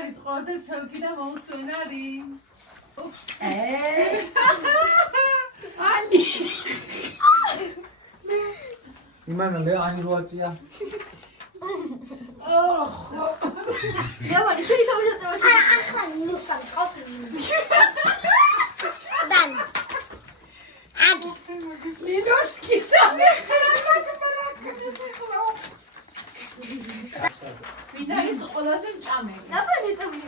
არის ყველაზე ცელკი და მოუსვენარი? ანი. იმანა ლეანი როაწია. ლევანი შენი თავისაცემა. ახლა ნუსან ყავს. დან. აგი. მინოსკი და ვინ არის ყველაზე მჭამელი? ნაბანი ტომი.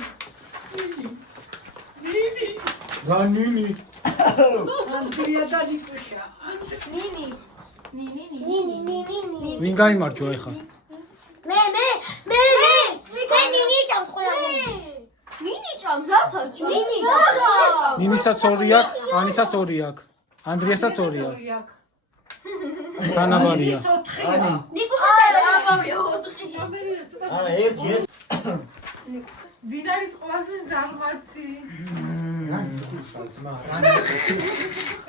ნინი. რა ნინი? ანდრია და ნიკუშა. ნინი. ვინ გაიმარჯვა ეხლა? მე ნინი ჭამს ხოლმე. ნინი ჭამს რასაც ჭამს? ნინი ჭამს. ნინისაც 2 აქვს, ანისაც 2 აქვს. ანდრიასაც 2 აქვს. თანაბარია. ნიკუშას ჭამავია 4. ჭამელია ცოტა. არა, ერთი. ვინ არის ყველაზე ზარმაცი?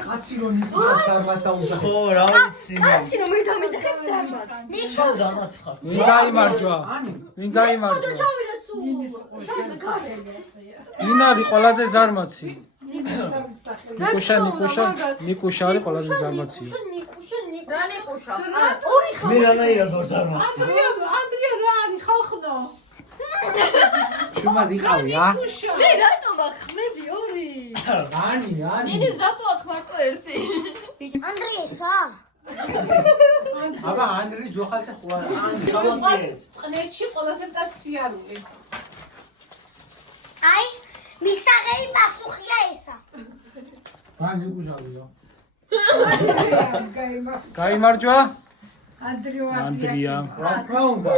კაცი რომ ნიკუშას ზარმაც დაუძახე. ხო, რა ვიცი. კაცი რომ მეტამეტეხებს ზარმაც. შენ ზარმაც ხარ. ვინ გაიმარჯვა? ვინ გაიმარჯვა? ჩავიდა სულ. სამგარელე. ვინ არის ყველაზე ზარმაცი? ნიკუშა არის ყველაზე ზარმაცი. და ნიკუშა. ორი ხა. მე რანაირად ვარ ზარმაცი. ანდრია რა არის ხალხნო? შუმად იყავი ა? მე რატომ აქ ხმები ორი? ანი. ნინის რატო აქ მარტო ერთი? ანდრიესა? აბა ანდრი ჯოხალსა ხო არა? წყნეთში ყველაზე მეტად სიარული. აი, მისაღები პასუხია ესა. რა ნიკუშავია? გაიმარჯვა? ანდრია. რა თქმა უნდა.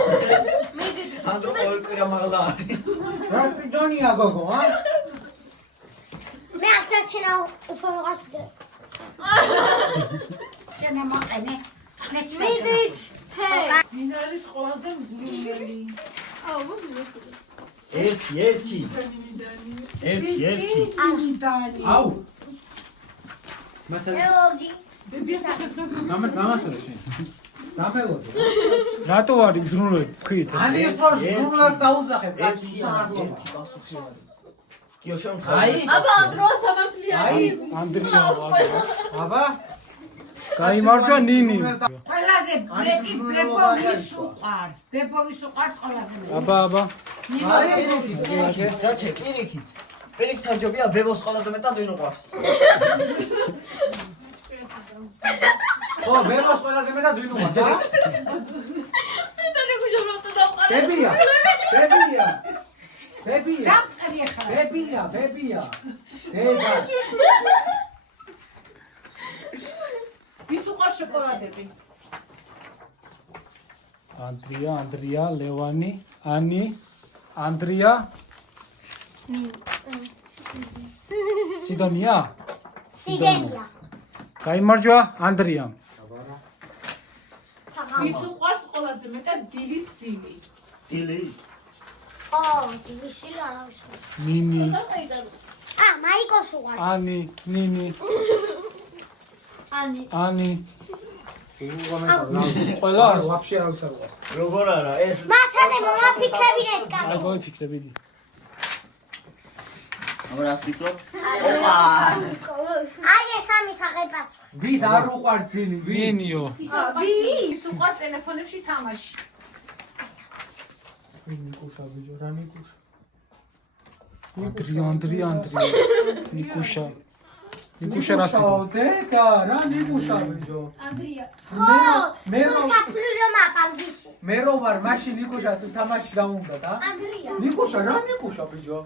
ანდრო ყოველ კვირა მაღლა არის. რა პიდონია გოგო ა? მე აქ დაჩენა უფრო ვიღაცდე. შენა მაყენე. მიდით. ვინ არის ყველაზე მზრუნველი? აუ, მომიოსული. ერთი. ანიდანი. აუ. მასალა ეორგი. გამასალა შენ. დამელოდე. რატო არის მზრუნველი თქვით? ანი ხო ზრუნვას დაუძახე კაცი სამართლობა. პასუხი არის. კიო შენ აი. აბა ანდრო სამართლიანი. აი. ანდრია. აბა გაიმარჯვა ნინი. ყველაზე მეტი ბებოვის უყარს. ბებოვის უყარს ყველაზე მეტი. აბა. გაჩე, პირიქით. პირიქით თარჯობია ბებოს ყველაზე მეტად ვინ უყვარს. ხო, ბებოს ყველაზე მეტად ვინ უყვარს ა? მე ნიკუშა რატო დავყარე? ბებია. დამყრია ხარ. ბებია. დედა. ვის უყარს შოკოლადები? ანდრია, ლევანი, ანი, ანდრია. სიდონია? სიდენია. გაიმარჯვა ანდრიამ. ვის უყარს ყველაზე მეტად დილის ძილი? დილი. ო, დილისი რა ვიშო. ნინი, მაიკოს უყარს. ანი, ნინი, ანი. ყველა არა, ვაფშე არ ვსარუყავს. როგორ არა, ეს მაცადე მომაფიქრებინეთ აი კაცო. მოიფიქსებიდი. ამას ვიფიქრობ. აი ეს ამი საღები პასუხი. ვის არ უყვარს ძილი? ნინიო. ვის უყარს ტელეფონებში თამაში? ნიკუშა ბიჭო, რა ნიკუშა? ანდრია. ნიკუშა რას დედა, რა ნიკუშა ბიჭო? ანდრია. მე მე საფლურო მაპანძისი. მე რო ვარ მაშინ ნიკუშას თამაში დაუნდა და? ანდრია. ნიკუშა რა ნიკუშა ბიჭო?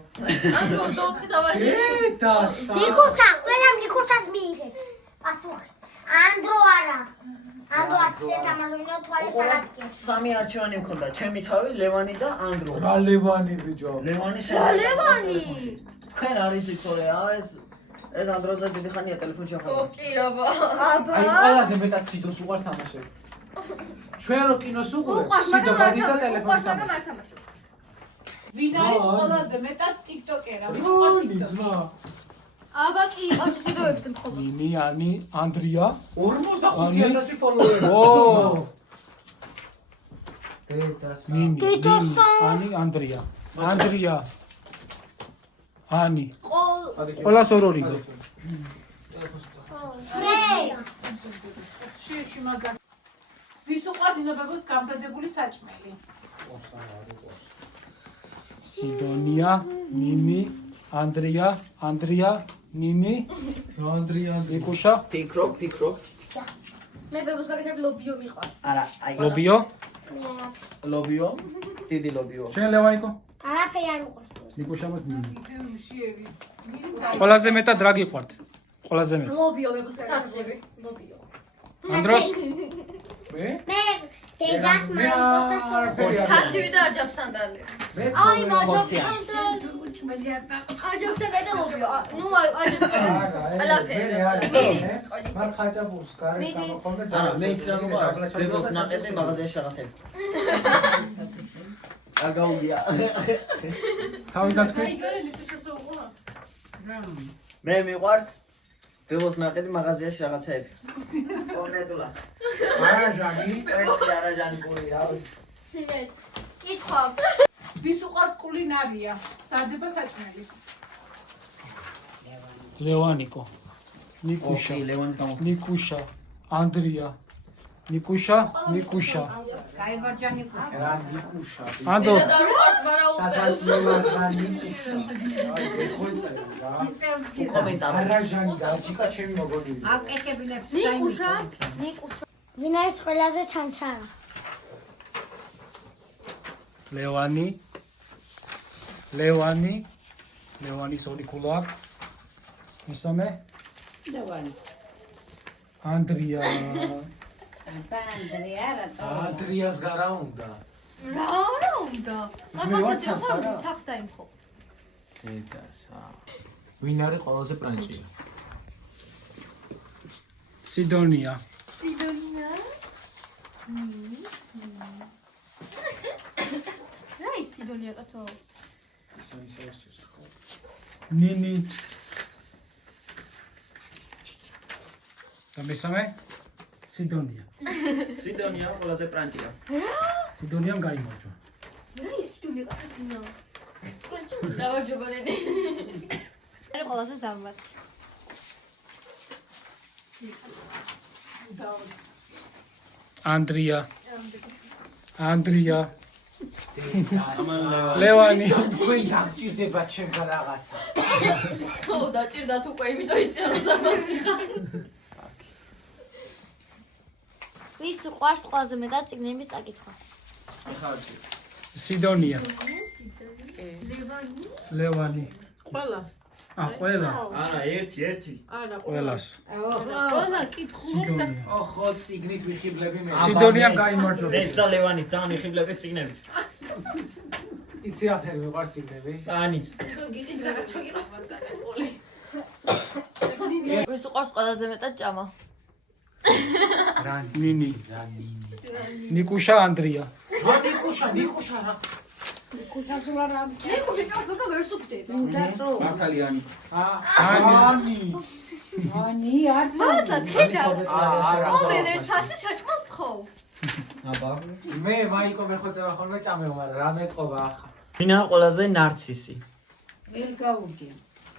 ანდრო 4 თამაში. დედა. ნიკუშა, ყველა ნიკუშას მიიღეს. პასუხი. ანდრო არა. ანდრო აცე თამაშობინო თვალე საღატკეს. სამი არჩევანი მქონდა, ჩემი თავი, ლევანი და ანდრო. რა ლევანი ბიჭო? ლევანი ლევანი. თქვენ არის იქორე, ეს ანდროზე დიდი ხანია ტელეფონში ახლა. ოკი, აბა. აი ყველაზე მეტად სიდოს უყარს თამაშები. ჩვენ რო კინოს უყურებ, სიდო გადიდა ტელეფონში თამაში. ვინ არის ყველაზე მეტად ტიკტოკერა? ვის უყარს ტიკტოკი? აბა კი, ოჩი ვიდეოებს მქონდა. ნინი, ანი, ანდრია. 45000 ფოლოვერი. ო! დედას. ნინი, ანი, ანდრია. ანი. ყოლ ყველას ორ-ორი გო. ფრეი. შეში მაგას. ვის უყვართ ინობებოს გამზადებული საჭმელი? სიდონია, ნინი, ანდრია, ნინი, ნიკუშა, ფიქრობ. მე ბებოს გაკეთებ ლობიო მიყვარს. არა, აი. ლობიო. ლობიო. დიდი ლობიო. შენ ლევანიკო? არაფერი არ მიყვარს. ნიკუშა მას ნინი. შეევი. ყველაზე მეტად რა გიყვართ? ყველაზე მეტად. ლობიო ბებოს საცივი. ლობიო. ანდროს? მე? მე დედას მაიკოს და სოფოს. საცივი და აჯაფსანდალი. აი მაჯობსანდალი. უჩმელი არ დაყო. აჯობსანდალი და ლობიო. ნუ აჯობსანდალი. ყველაფერი. მან ხაჭაპურს გარეთ გამოყოლე და არა, მე იცი რა გვაქვს. ბებოს ნაყედი მაღაზიაში რაღაცები. არ გაუგია. თავი გათქვი? აიგარი ნიკუშას უყვარს. რა? მე მიყვარს ბებოს ნაყედი მაღაზიაში რაღაცები. კონეტულა. არაჟანი. არაჟანი ყური რა. კითხვა. ვის უყვარს კულინარია? სარდება საჭმელის. ლევანიკო. ნიკუშა. ლევანის გამო. ნიკუშა. ანდრია. ნიკუშა. გაიბარჯანი კუშა. რა ნიკუშა. ანდო. და არ უყარს, მაგრამ სადაც მევარ ნიკუშა. აი ხოიცა რა. კომენტარი. არაჟანი დაჭიკა ჩემი მოგონილი. აკეთებინებს ნიკუშა. ვინ არის ყველაზე ცანცარა? ლევანის ორი ქულა აქვს. მესამე? ლევანი. ანდრია. ანდრია რატო? ანდრიას გარა უნდა. რა უნდა? სახს დაიმხო. დედასა. ვინ არის ყველაზე პრანჭია? სიდონია. რა ის სიდონია კაცო? ნინი. და მესამე? სიდონია. სიდონია ყველაზე პრანჭია. სიდონიამ გაიმარჯვა. რა ის სიდონია კაცო? დავარჯობანენი. არის ყველაზე ზარმაცი. ანდრია. ამან ლევანი. თქვენ დაგჭირდება ჩემგან რაღაცა. ხო, დაჭირდათ უკვე, იმიტომ იციან რომ ზარმაცი ხარ. ვის უყვარს ყველაზე მეტად წიგნების წაკითხვა? ხალხი. სიდონია. ლევანი. ყველა. ყველა. არა, ერთი. არა, ყველას. ყველა კითხულობს. სიდონია. ოხო, ციგნით ვიხიბლები მე. სიდონიამ გაიმარჯვა. ეს და ლევანი ძალიან იხიბლებით წიგნებით. იცი რა ფერი მიყვარს ციგნები? ანიც. გიყიდ რაღაც ჩაგიყვა წაკითხული. ვის უყარს ყველაზე მეტად ჭამა? ნინი. ნიკუშა, ანდრია. რა ნიკუშა რა. კუშასულა რა? ნიკუშა კაცო ვერ სუქდები. მართალიანი. ანი. ანი არ მართლა ხედა. არა. ყოველერთ ასე საჭმელს ხო? აბა. მე მაიკო მეხოწება ხოლმე ჭამეო, მაგრამ რა მეტყობა ახლა. ვინა ყველაზე ნარცისი? ვერ გაუგე.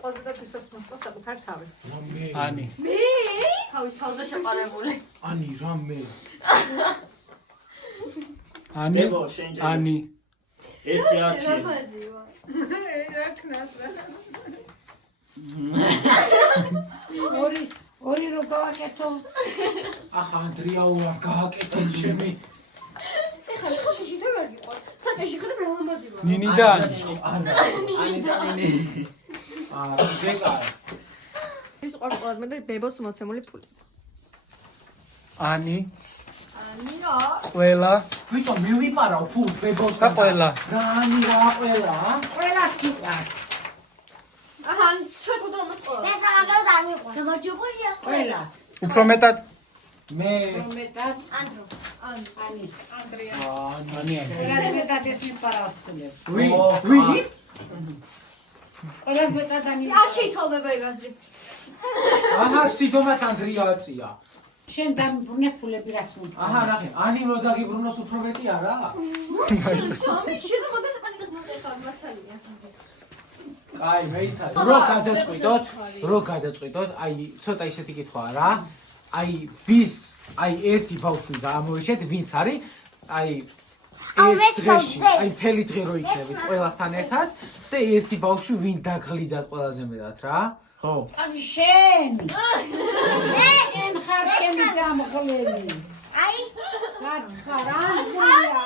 ყველაზე და ვისაც მოსწონს საკუთარ თავი. ანი. თავის თავზე შეყარებული. ანი რა მე. ანი. ბებო, შენ ჯერ. ანი. ერთი არჩი. რა ქნას რა. ორი რო გავაკეთო. ახლა ანდრია უარ გააკეთე ჩემი. ეხლა ხო შეშიდე ვერ გიყვარს. საკეში ხედავ რა ლამაზია. ნინი და ანი. ანიტანინი. ჯეკა. ვის უყარს ყველაზე მეტად ბებოს მოცემული ფული? ანი. ანი რა? ყველა. ბიჭო, მე ვიპარავ ფულს ბებოს და ყველა. რა ანი რა ყველა? ყველა კითხავს. აჰა, შევწყვიტე რომ მოსყოლა. მე სამაგალოდ არ მიყვარს. გამარჯობია. ყველა. უფრო მეტად მე მეტად ანდრო. ანი. ანდრია. ანი. ყველა მეტად ეს მიპარავს ხულებს. ვი? ყველა მეტად ანი. არ შეიცვალება ეგ აზრი. აჰა, სიდომაც ანდრია აწია. შენ დამბრუნე ფულები რაც მომწონს. აჰა, რა ხე, ანი რო დაგიბრუნოს უფრო მეტია რა. ამი შედა მაგას პანიკას მოყეხა მართალია. კაი, მეიცადე. რო გადაწყვიტოთ, აი, ცოტა ისეთი კითხვაა რა. აი, ვის, აი, ერთი ბავშვი დაამოვიჩეთ, ვინც არის, აი, ერთ დღეში, აი, მთელი დღე რო იქნებით ყველასთან ერთად და ერთი ბავშვი ვინ დაგლიდათ ყველაზე მეტად რა? ხო. აი შენ. შენ ხარ ჩემი დამღლელი. აი, სად ხარ ანდრია?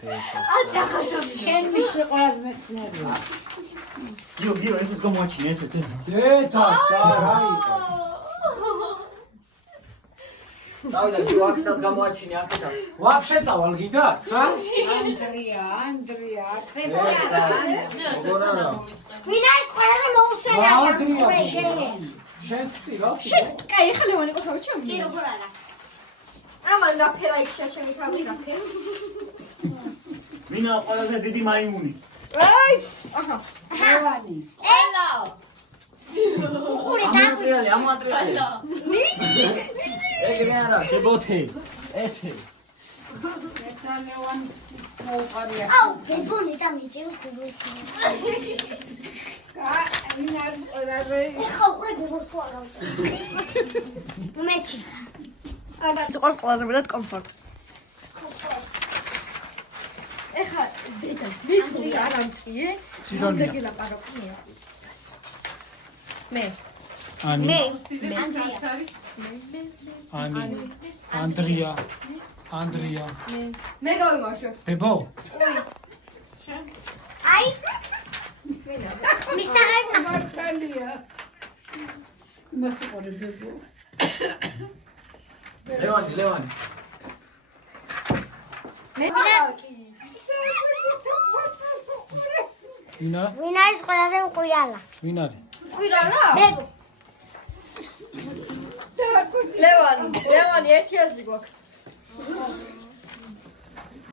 შენ მისი ყველაზე მეცნიერია. გიო, ესეც გამოაჩინე, ესეც. დედა, სარაი. წავიდა გიო, აქეთაც გამოაჩინე, აქეთაც. ვაფშე წავალ გიდათ რა? ანდრია, ვინ არის ყველაზე მოუსვენარი? შენ წილავს? კაი, ახლა ლევანი ყოთავი ჩემი. კი, როგორ არა? ამან ნაფერა იქშა ჩემი თავი ნაფე. ვინა ყველაზე დიდი მაიმუნი? აი, აჰა. ლევანი. ელა. უყურე და ამატრიალი. ეგრე არა, შებოთე. ესე. ეთა ლევანი მოუყარია. აუ, ბებონი და მიჭირს გულს. ვინ არის ყველაზე ეხა უყურე ბებონს თუ არა უწევს. მეცი. არა, სიყვარს ყველაზე მეტად კომფორტი. ეხა დედა, მითური არ ამწიე. სიდონია. გელაპარაკო მე არ ვიცი. მე. ანი, ანდრია. ანდრია. მე გავიმარშო. ბებო, აი. მისაღებ მასო. მართალია. მასიყორე ბებო. ლევანი. მე ვაკი. ვინ არის ყველაზე მყირალა? ვინ არის? ყვირალა? ბებო. ლევანი, ერთი აზრი გვაქვს.